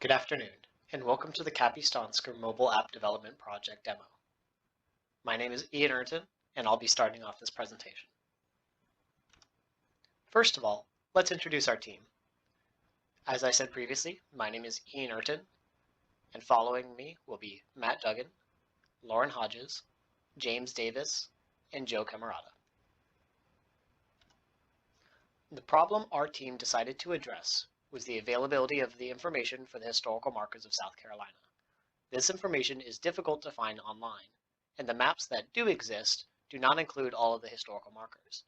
Good afternoon, and welcome to the Cappy Stonsker Mobile App Development Project demo. My name is Ian Urton, and I'll be starting off this presentation. First of all, let's introduce our team. As I said previously, my name is Ian Urton, and following me will be Matt Duggan, Lauren Hodges, James Davis, and Joe Camarada. The problem our team decided to address was the availability of the information for the historical markers of South Carolina. This information is difficult to find online, and the maps that do exist do not include all of the historical markers.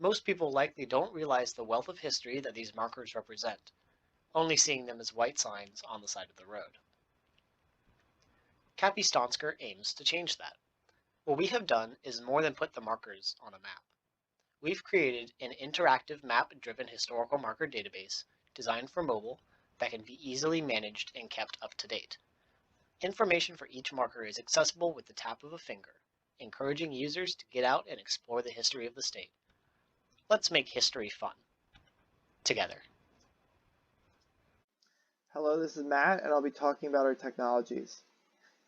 Most people likely don't realize the wealth of history that these markers represent, only seeing them as white signs on the side of the road. Cappy Stonsker aims to change that. What we have done is more than put the markers on a map. We've created an interactive map-driven historical marker database designed for mobile that can be easily managed and kept up to date. Information for each marker is accessible with the tap of a finger, encouraging users to get out and explore the history of the state. Let's make history fun. Together. Hello, this is Matt, and I'll be talking about our technologies.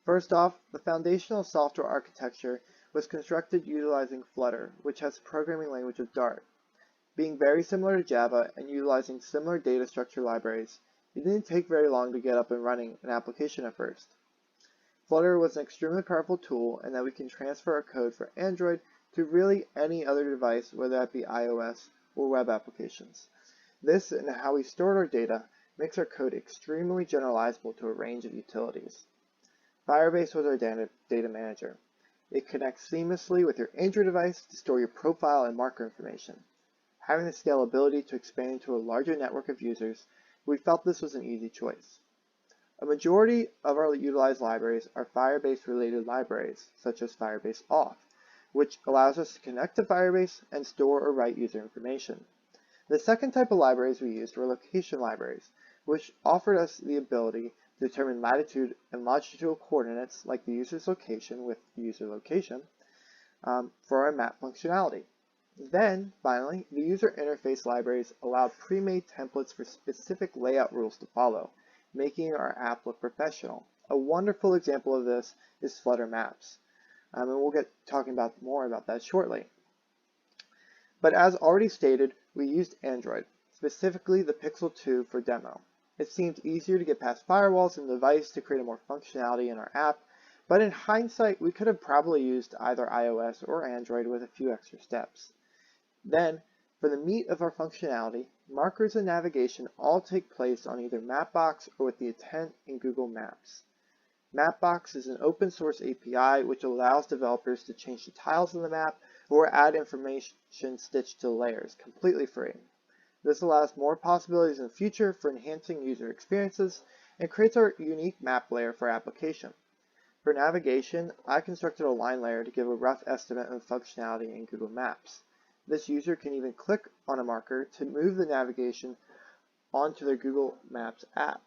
First off, the foundational software architecture was constructed utilizing Flutter, which has a programming language of Dart. Being very similar to Java and utilizing similar data structure libraries, it didn't take very long to get up and running an application at first. Flutter was an extremely powerful tool in that we can transfer our code for Android to really any other device, whether that be iOS or web applications. This and how we stored our data makes our code extremely generalizable to a range of utilities. Firebase was our data manager. It connects seamlessly with your Android device to store your profile and marker information. Having the scalability to expand to a larger network of users, we felt this was an easy choice. A majority of our utilized libraries are Firebase-related libraries, such as Firebase Auth, which allows us to connect to Firebase and store or write user information. The second type of libraries we used were location libraries, which offered us the ability to determine latitude and longitudinal coordinates like the user's location with user location for our map functionality. Then, finally, the user interface libraries allowed pre-made templates for specific layout rules to follow, making our app look professional. A wonderful example of this is Flutter Maps, and we'll get talking more about that shortly. But as already stated, we used Android, specifically the Pixel 2 for demo. It seemed easier to get past firewalls in the device to create more functionality in our app, but in hindsight, we could have probably used either iOS or Android with a few extra steps. Then, for the meat of our functionality, markers and navigation all take place on either Mapbox or with the intent in Google Maps. Mapbox is an open source API which allows developers to change the tiles in the map or add information stitched to layers, completely free. This allows more possibilities in the future for enhancing user experiences and creates our unique map layer for our application. For navigation, I constructed a line layer to give a rough estimate of functionality in Google Maps. This user can even click on a marker to move the navigation onto their Google Maps app.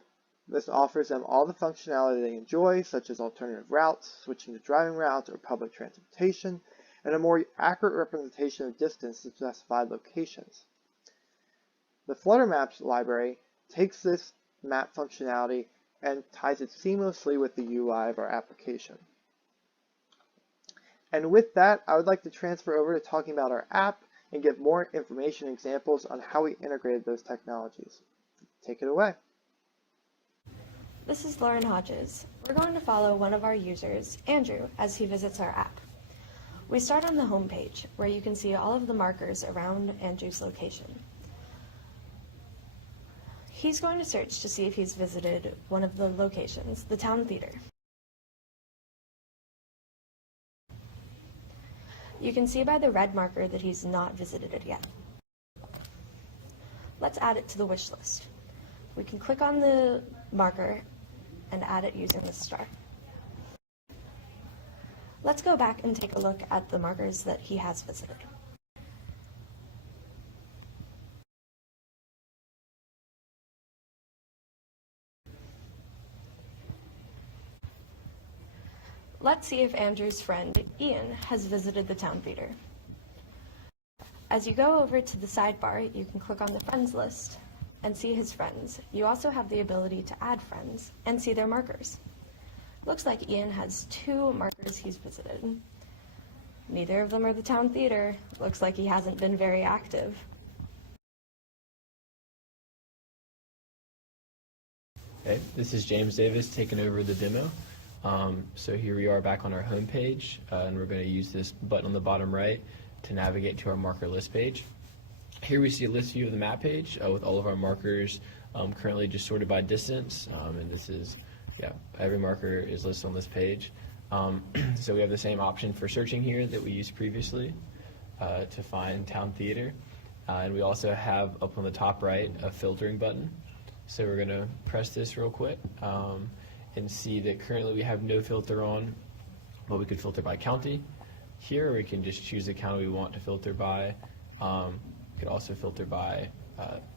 This offers them all the functionality they enjoy, such as alternative routes, switching to driving routes or public transportation, and a more accurate representation of distance to specified locations. The Flutter Maps library takes this map functionality and ties it seamlessly with the UI of our application. And with that, I would like to transfer over to talking about our app and give more information and examples on how we integrated those technologies. Take it away. This is Lauren Hodges. We're going to follow one of our users, Andrew, as he visits our app. We start on the home page, where you can see all of the markers around Andrew's location. He's going to search to see if he's visited one of the locations, the Town Theater. You can see by the red marker that he's not visited it yet. Let's add it to the wish list. We can click on the marker and add it using the star. Let's go back and take a look at the markers that he has visited. Let's see if Andrew's friend, Ian, has visited the Town Theater. As you go over to the sidebar, you can click on the Friends list and see his friends, you also have the ability to add friends and see their markers. Looks like Ian has 2 markers he's visited. Neither of them are the town theater. Looks like he hasn't been very active. Hey, this is James Davis taking over the demo. So here we are back on our home page, and we're going to use this button on the bottom right to navigate to our marker list page. Here we see a list view of the map page with all of our markers currently just sorted by distance, and this is, every marker is listed on this page. So we have the same option for searching here that we used previously to find town theater, and we also have up on the top right a filtering button. So we're going to press this real quick and see that currently we have no filter on, but we could filter by county. Here we can just choose the county we want to filter by. We could also filter by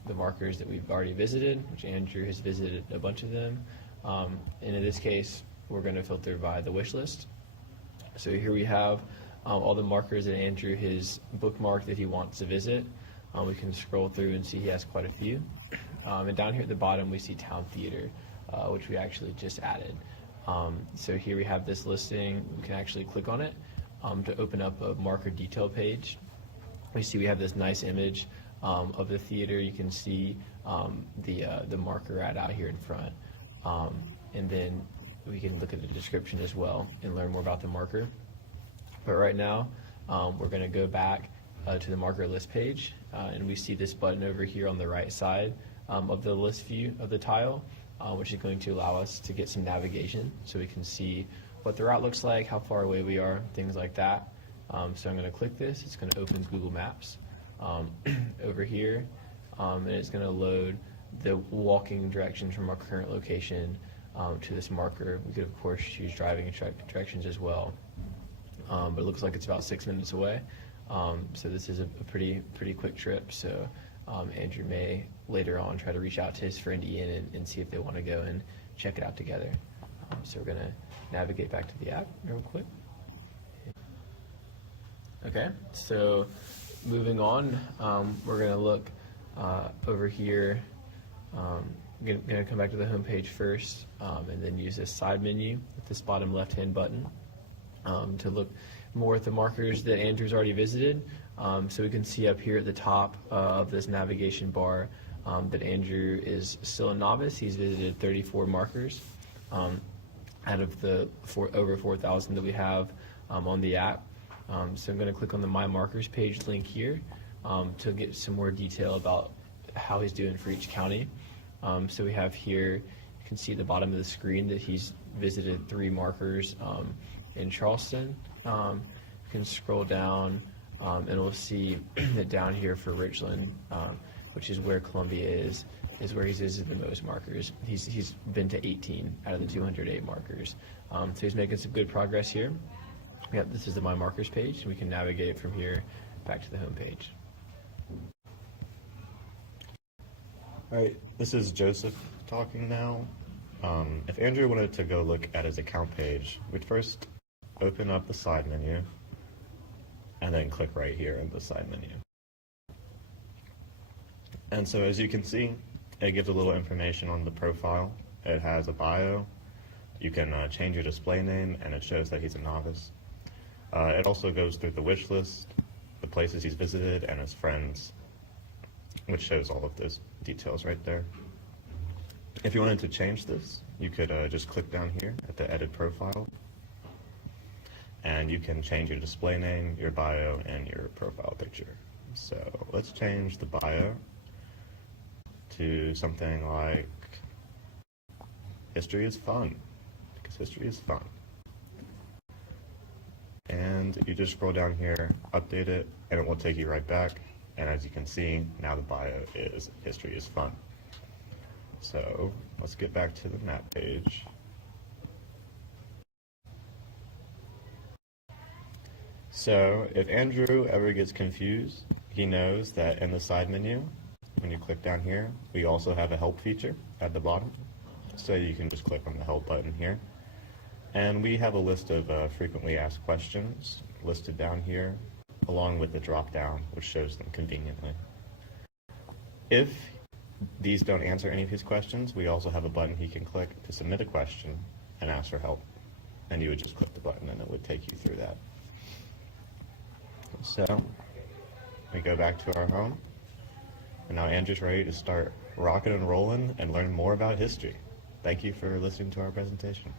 the markers that we've already visited, which Andrew has visited a bunch of them. And in this case, we're going to filter by the wish list. So here we have all the markers that Andrew has bookmarked that he wants to visit. We can scroll through and see he has quite a few. And down here at the bottom, we see town theater, which we actually just added. So here we have this listing. We can actually click on it to open up a marker detail page. We see we have this nice image of the theater. You can see the marker right out here in front. And then we can look at the description as well and learn more about the marker. But right now, we're going to go back to the marker list page, and we see this button over here on the right side of the list view of the tile, which is going to allow us to get some navigation so we can see what the route looks like, how far away we are, things like that. So I'm going to click this. It's going to open Google Maps over here, and it's going to load the walking directions from our current location to this marker. We could, of course, choose driving directions as well, but it looks like it's about 6 minutes away. So this is a pretty quick trip. So Andrew may later on try to reach out to his friend Ian and see if they want to go and check it out together. So we're going to navigate back to the app real quick. Okay, so moving on, we're going to look over here. I'm going to come back to the home page first, and then use this side menu with this bottom left-hand button to look more at the markers that Andrew's already visited. So we can see up here at the top of this navigation bar that Andrew is still a novice. He's visited 34 markers out of the over 4,000 that we have on the app. So I'm going to click on the My Markers page link here to get some more detail about how he's doing for each county. So we have here, you can see at the bottom of the screen that he's visited 3 markers in Charleston. You can scroll down and we'll see that down here for Richland, which is where Columbia is where he's visited the most markers. He's been to 18 out of the 208 markers. So he's making some good progress here. Yep, this is the My Markers page, and we can navigate from here back to the home page. All right, this is Joseph talking now. If Andrew wanted to go look at his account page, we'd first open up the side menu and then click right here in the side menu. And so as you can see, it gives a little information on the profile. It has a bio. You can change your display name, and it shows that he's a novice. It also goes through the wish list, the places he's visited, and his friends, which shows all of those details right there. If you wanted to change this, you could just click down here at the edit profile, and you can change your display name, your bio, and your profile picture. So let's change the bio to something like history is fun, because history is fun. And you just scroll down here, update it, and it will take you right back. And as you can see, now the bio is history is fun. So let's get back to the map page. So if Andrew ever gets confused, he knows that in the side menu, when you click down here, we also have a help feature at the bottom. So you can just click on the help button here. And we have a list of frequently asked questions listed down here, along with the drop down, which shows them conveniently. If these don't answer any of his questions, we also have a button he can click to submit a question and ask for help. And you would just click the button and it would take you through that. So we go back to our home, and now Andrew's ready to start rocking and rolling and learn more about history. Thank you for listening to our presentation.